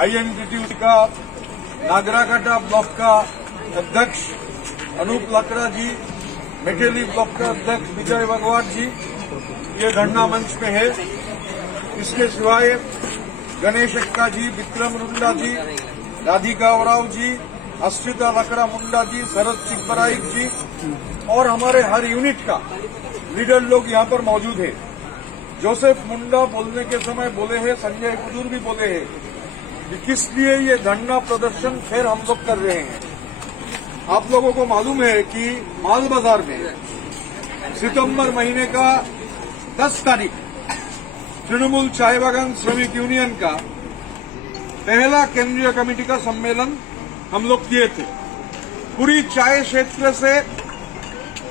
आईएनटीटी का नागराकाटा ब्लॉक का अध्यक्ष अनूप लाकड़ा जी, मेटेली ब्लॉक का अध्यक्ष विजय भगवान जी ये धरना मंच में है। इसके सिवाय गणेश एक्का जी, विक्रम रुंडा जी, राधिका ओराव जी, अस्मिता लकड़ा मुंडा जी, शरद चिकबराइक जी और हमारे हर यूनिट का लीडर लोग यहाँ पर मौजूद है। जोसेफ मुंडा बोलने के समय बोले हैं, संजय कुदूर भी बोले हैं कि किस लिए ये धरना प्रदर्शन फिर हम लोग कर रहे हैं। आप लोगों को मालूम है कि माल बाजार में सितंबर महीने का 10 तारीख तृणमूल चाय बागान श्रमिक यूनियन का पहला केंद्रीय कमेटी का सम्मेलन हम लोग किए थे। पूरी चाय क्षेत्र से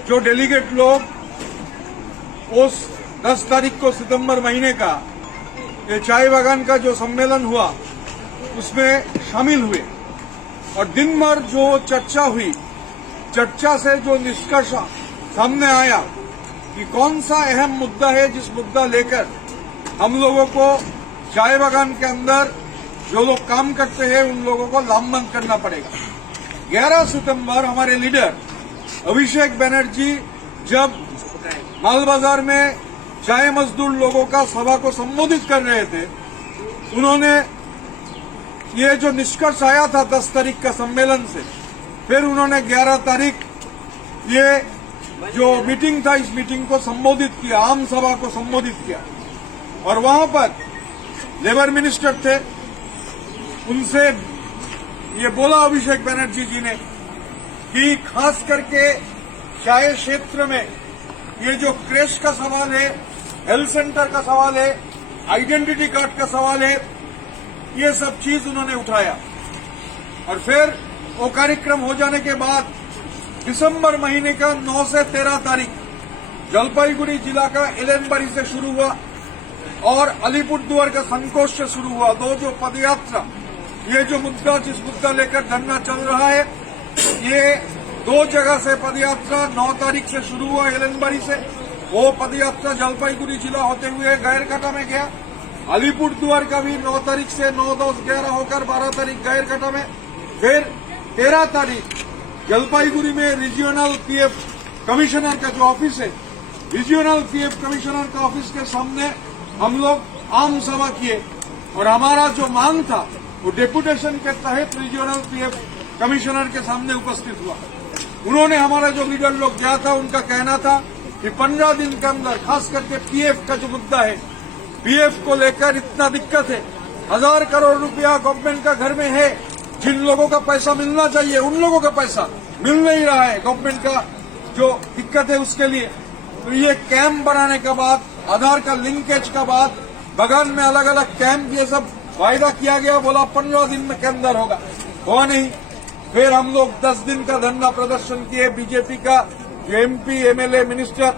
जो डेलीगेट लोग उस 10 तारीख को सितंबर महीने का ये चाय बागान का जो सम्मेलन हुआ उसमें शामिल हुए और दिन भर जो चर्चा हुई, चर्चा से जो निष्कर्ष सामने आया कि कौन सा अहम मुद्दा है जिस मुद्दा लेकर हम लोगों को चाय बागान के अंदर जो लोग काम करते हैं उन लोगों को लामबंद करना पड़ेगा। 11 सितंबर हमारे लीडर अभिषेक बनर्जी जब माल बाजार में चाय मजदूर लोगों का सभा को संबोधित कर रहे थे, उन्होंने ये जो निष्कर्ष आया था 10 तारीख का सम्मेलन से, फिर उन्होंने 11 तारीख ये जो मीटिंग था इस मीटिंग को संबोधित किया, आम सभा को संबोधित किया और वहां पर लेबर मिनिस्टर थे। उनसे ये बोला अभिषेक बनर्जी जी ने कि खास करके चाय क्षेत्र में ये जो क्रेश का सवाल है, हेल्थ सेंटर का सवाल है, आइडेंटिटी कार्ड का सवाल है, ये सब चीज उन्होंने उठाया। और फिर वो कार्यक्रम हो जाने के बाद दिसंबर महीने का 9 से 13 तारीख जलपाईगुड़ी जिला का एलेनबाड़ी से शुरू हुआ और अलीपुरद्वार का संकोच से शुरू हुआ। दो जो पदयात्रा, ये जो मुद्दा जिस मुद्दा लेकर धरना चल रहा है, ये 2 जगह से पदयात्रा 9 तारीख से शुरू हुआ एलेनबाड़ी से। वो पदयात्रा जलपाईगुड़ी जिला होते हुए गैरकाटा में गया। अलीपुरद्वार का भी 9 तारीख से 9, 10, 11 होकर 12 तारीख गैरकाटा में। फिर 13 तारीख जलपाईगुड़ी में रीजनल पीएफ कमिश्नर का जो ऑफिस है, रीजनल पीएफ कमिश्नर का ऑफिस के सामने हम लोग आम सभा किए और हमारा जो मांग था वो डेपुटेशन के तहत रीजनल पीएफ कमिश्नर के सामने उपस्थित हुआ। उन्होंने हमारा जो लीडर लोग गया था उनका कहना था कि 15 दिन के अंदर खास करके पीएफ का जो मुद्दा है, पीएफ को लेकर इतना दिक्कत है। 1000 करोड़ रुपया गवर्नमेंट का घर में है, जिन लोगों का पैसा मिलना चाहिए उन लोगों का पैसा मिल नहीं रहा है। गवर्नमेंट का जो दिक्कत है उसके लिए तो ये कैंप बनाने के बाद, आधार का लिंकेज का बाद, बागान में अलग अलग कैंप ये सब वायदा किया गया, बोला 15 दिन में के अंदर होगा, हुआ नहीं। फिर हम लोग 10 दिन का धरना प्रदर्शन किए। बीजेपी का जो एमपी, एमएलए, मिनिस्टर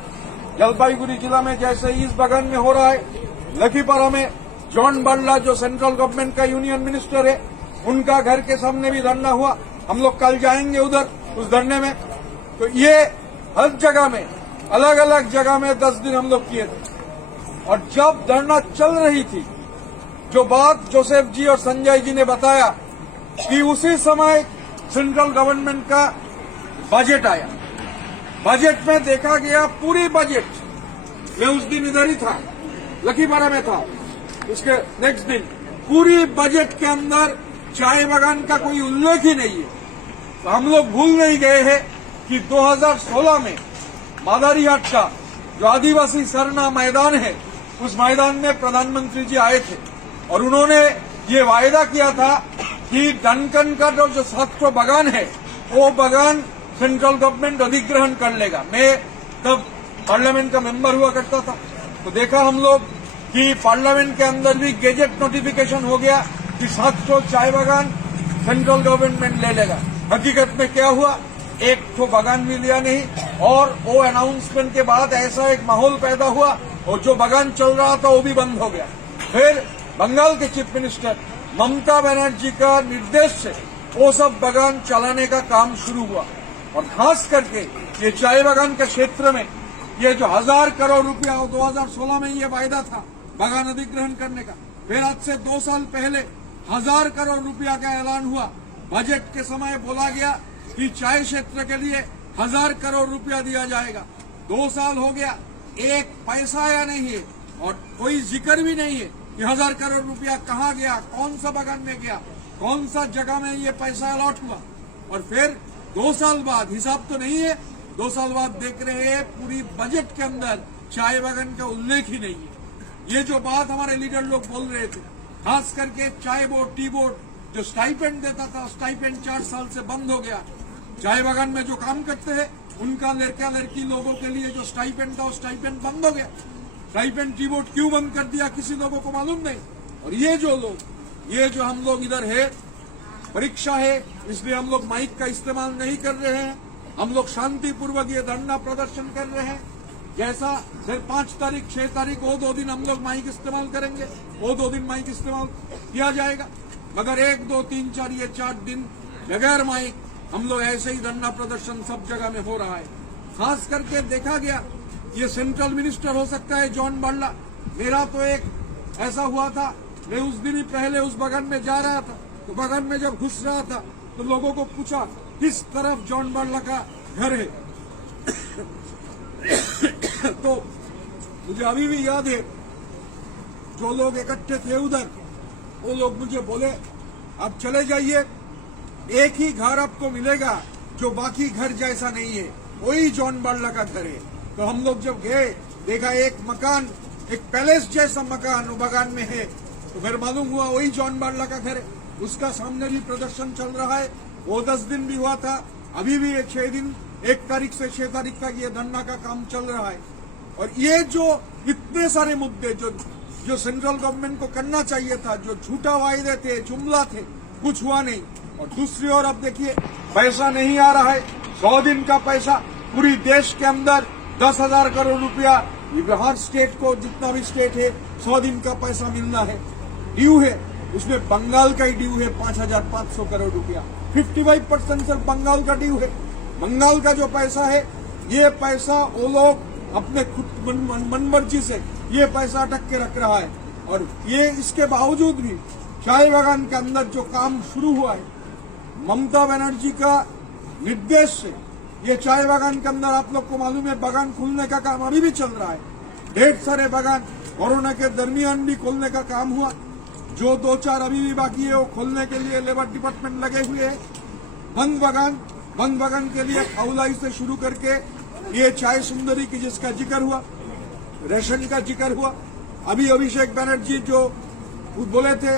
जलपाईगुड़ी जिला में जैसे इस बागान में हो रहा है, लखीपारा में जॉन बल्ला जो सेंट्रल गवर्नमेंट का यूनियन मिनिस्टर है, उनका घर के सामने भी धरना हुआ। हम लोग कल जाएंगे उधर उस धरने में। तो ये हर जगह में, अलग अलग जगह में 10 दिन हम लोग किए थे। और जब धरना चल रही थी, जो बात जोसेफ जी और संजय जी ने बताया कि उसी समय सेंट्रल गवर्नमेंट का बजट आया। बजट में देखा गया, पूरी बजट, मैं उस दिन इधर ही था, लखीपारा में था, उसके नेक्स्ट दिन पूरी बजट के अंदर चाय बागान का कोई उल्लेख ही नहीं है। तो हम लोग भूल नहीं गए हैं कि 2016 में मादारीहाट का जो आदिवासी सरना मैदान है, उस मैदान में प्रधानमंत्री जी आए थे और उन्होंने ये वायदा किया था कि डंकन का जो 700 बागान है वो बागान सेंट्रल गवर्नमेंट अधिग्रहण कर लेगा। मैं तब पार्लियामेंट का मेंबर हुआ करता था, तो देखा हम लोग कि पार्लियामेंट के अंदर भी गेजेट नोटिफिकेशन हो गया कि 700 चाय बागान सेंट्रल गवर्नमेंट ले लेगा। हकीकत में क्या हुआ, एक तो बागान भी लिया नहीं और वो अनाउंसमेंट के बाद ऐसा एक माहौल पैदा हुआ और जो बागान चल रहा था वो भी बंद हो गया। फिर बंगाल के चीफ मिनिस्टर ममता बनर्जी का निर्देश से वो सब बागान चलाने का काम शुरू हुआ और खास करके ये चाय बागान के क्षेत्र में ये जो 1000 करोड़ रुपया 2016 में ये वायदा था बागान अधिग्रहण करने का, फिर आज से 2 साल पहले 1000 करोड़ रुपया का ऐलान हुआ। बजट के समय बोला गया कि चाय क्षेत्र के लिए 1000 करोड़ रुपया दिया जाएगा। 2 साल हो गया, एक पैसा आया नहीं है और कोई जिक्र भी नहीं है कि 1000 करोड़ रुपया कहाँ गया, कौन सा बगान में गया, कौन सा जगह में ये पैसा अलॉट हुआ। और फिर 2 साल बाद, हिसाब तो नहीं है, 2 साल बाद देख रहे हैं पूरी बजट के अंदर चाय बागान का उल्लेख ही नहीं है। ये जो बात हमारे लीडर लोग बोल रहे थे, खास करके चाय बोर्ड, टी बोर्ड जो स्टाइपेंड देता था, स्टाइपेंड 4 साल से बंद हो गया। चाय बागान में जो काम करते हैं उनका लड़का लड़की लोगों के लिए जो स्टाइपेंड था, वो स्टाइपेंड बंद हो गया। स्टाइपेंड टी बोर्ड क्यों बंद कर दिया किसी लोगों को मालूम नहीं। और ये जो हम लोग इधर है, परीक्षा है, इसलिए हम लोग माइक का इस्तेमाल नहीं कर रहे हैं। हम लोग शांतिपूर्वक ये धरना प्रदर्शन कर रहे हैं। जैसा फिर 5 तारीख 6 तारीख वो 2 दिन हम लोग माइक इस्तेमाल करेंगे, वो 2 दिन माइक इस्तेमाल किया जाएगा। मगर 1, 2, 3, 4 ये 4 दिन बगैर माइक हम लोग ऐसे ही धरना प्रदर्शन सब जगह में हो रहा है। खास करके देखा गया ये सेंट्रल मिनिस्टर हो सकता है जॉन बार्ला। मेरा तो एक ऐसा हुआ था, मैं उस दिन ही पहले उस बगान में जा रहा था, तो बगान में जब घुस रहा था तो लोगों को पूछा किस तरफ जॉन बार्ला का घर है। तो मुझे अभी भी याद है, जो लोग इकट्ठे थे उधर, वो लोग मुझे बोले आप चले जाइए, एक ही घर आपको मिलेगा जो बाकी घर जैसा नहीं है, वही जॉन बार्ला का घर है। तो हम लोग जब गए, देखा एक मकान, एक पैलेस जैसा मकान वो बगान में है, तो फिर मालूम हुआ वही जॉन बार्ला का घर है। उसका सामने भी प्रदर्शन चल रहा है, वो 10 दिन भी हुआ था, अभी भी ये 6 दिन, 1 तारीख से 6 तारीख तक ये धरना का काम चल रहा है। और ये जो इतने सारे मुद्दे जो सेंट्रल गवर्नमेंट को करना चाहिए था, जो झूठा वायदे थे, जुमला थे, कुछ हुआ नहीं। और दूसरी ओर अब देखिए पैसा नहीं आ रहा है, 100 दिन का पैसा पूरी देश के अंदर 10,000 करोड़ रुपया हर स्टेट को, जितना भी स्टेट है 100 दिन का पैसा मिलना है। ड्यू है, उसमें बंगाल का ही ड्यू है 5,500 करोड़ रुपया, 55% सिर्फ बंगाल का ड्यू है। बंगाल का जो पैसा है, ये पैसा वो लोग अपने खुद मनमर्जी से ये पैसा अटक के रख रहा है। और ये इसके बावजूद भी चाय बागान के अंदर जो काम शुरू हुआ है, ममता बनर्जी का निर्देश से, ये चाय बागान के अंदर आप लोग को मालूम है बागान खोलने का काम अभी भी चल रहा है। ढेर सारे बागान कोरोना के दरमियान भी खोलने का काम हुआ। जो 2-4 अभी भी बाकी है वो खोलने के लिए लेबर डिपार्टमेंट लगे हुए है। बंद बागान के लिए खौलाई से शुरू करके ये चाय सुंदरी की जिसका जिक्र हुआ, रेशन का जिक्र हुआ, अभी अभिषेक बनर्जी जो बोले थे